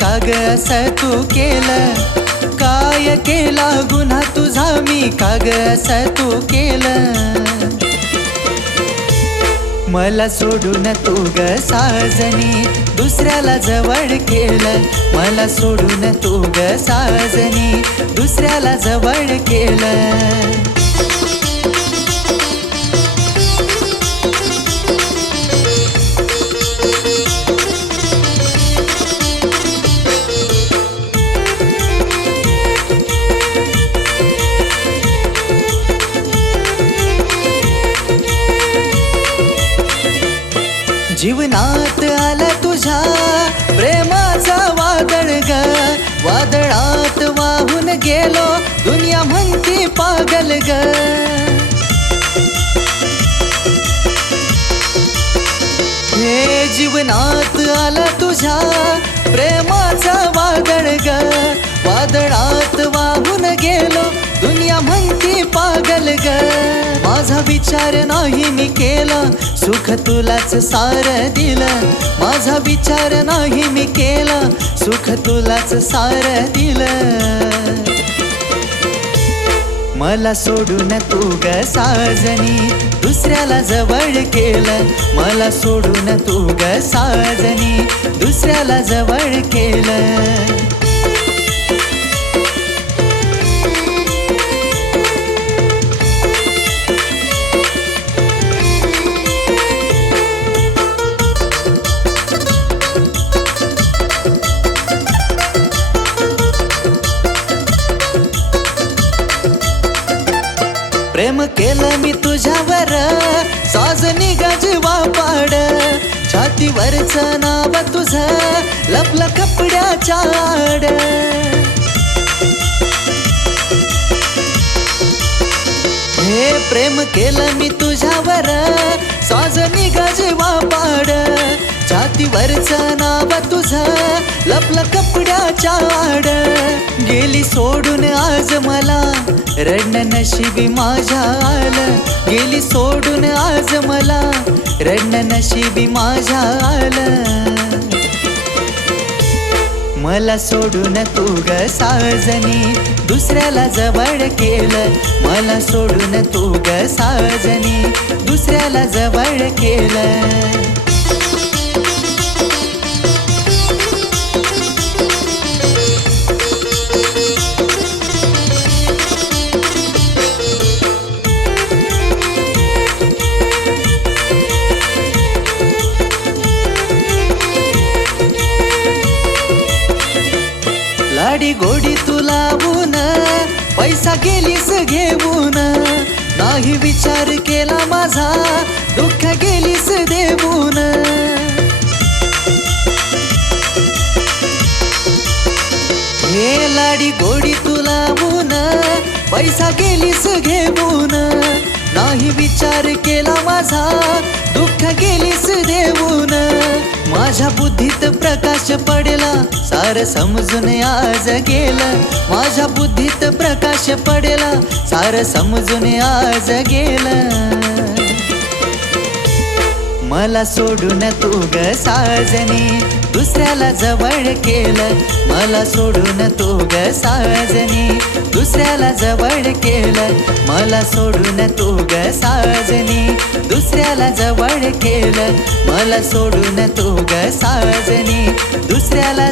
काग असं तू केलं काय केला गुन्हा तुझा? मी काग असं तू केलं. मला सोडून तू ग साजनी दुसऱ्याला जवळ केलं. मला सोडून तू ग साजनी दुसऱ्याला जवळ केलं. जीवनात आला तुझ्या प्रेमाचा वादळ ग. वादळात वाहून गेलो दुनिया म्हणती पागल ग. हे जीवनात आला तुझ्या प्रेमाचा वादळ ग. वादळात वाहून गेलो दुनिया म्हणती पागल ग. माझा विचार नाही मी केला सुख तुलाच सार दिलं. माझा विचार नाही मी केला सुख तुलाच सार दिलं. मला सोडून तू ग साजनी दुसऱ्याला जवळ केलं. मला सोडून तू ग साजनी दुसऱ्याला जवळ केलं. प्रेम केलं मी तुझ्यावर. साजनी गजवा पाड. छातीवरचं नाव तुझ. लपलं कपड्याच्या आड प्रेम केलं मी तुझ्यावर. साजनी गजवा पाड. छातीवरच नाव तुझं. लपलं कपड्याच्या आड गेली सोडून आज मला रडणं नशिबी माझ्या आलं गेली सोडून आज मला रडणं नशिबी माझ्या आलं मला सोडून तू ग साजनी. दुसऱ्याला जवळ केलं मला सोडून तू ग साजनी. दुसऱ्याला जवळ केलं. लाडी गोडी तुलावून पैसा गेलीस घेऊन. नाही विचार केला माझा दुःख गेलीस देऊन. हे लाडी गोडी तुलावून पैसा गेलीस घेऊन. नाही विचार केला माझा दुःख गेली माझ्या बुद्धीत प्रकाश पडला. सार समजून आज गेलं. माझ्या बुद्धीत प्रकाश पडला. सार समजून आज गेलं. मला सोडून तू ग साजनी दुसऱ्याला जवळ केलं. मला सोडून तू ग साजनी दुसऱ्याला जवळ केलं. मला सोडून तू ग साजनी दुसऱ्याला जवळ केलं. मला सोडून तू साजनी दुसऱ्याला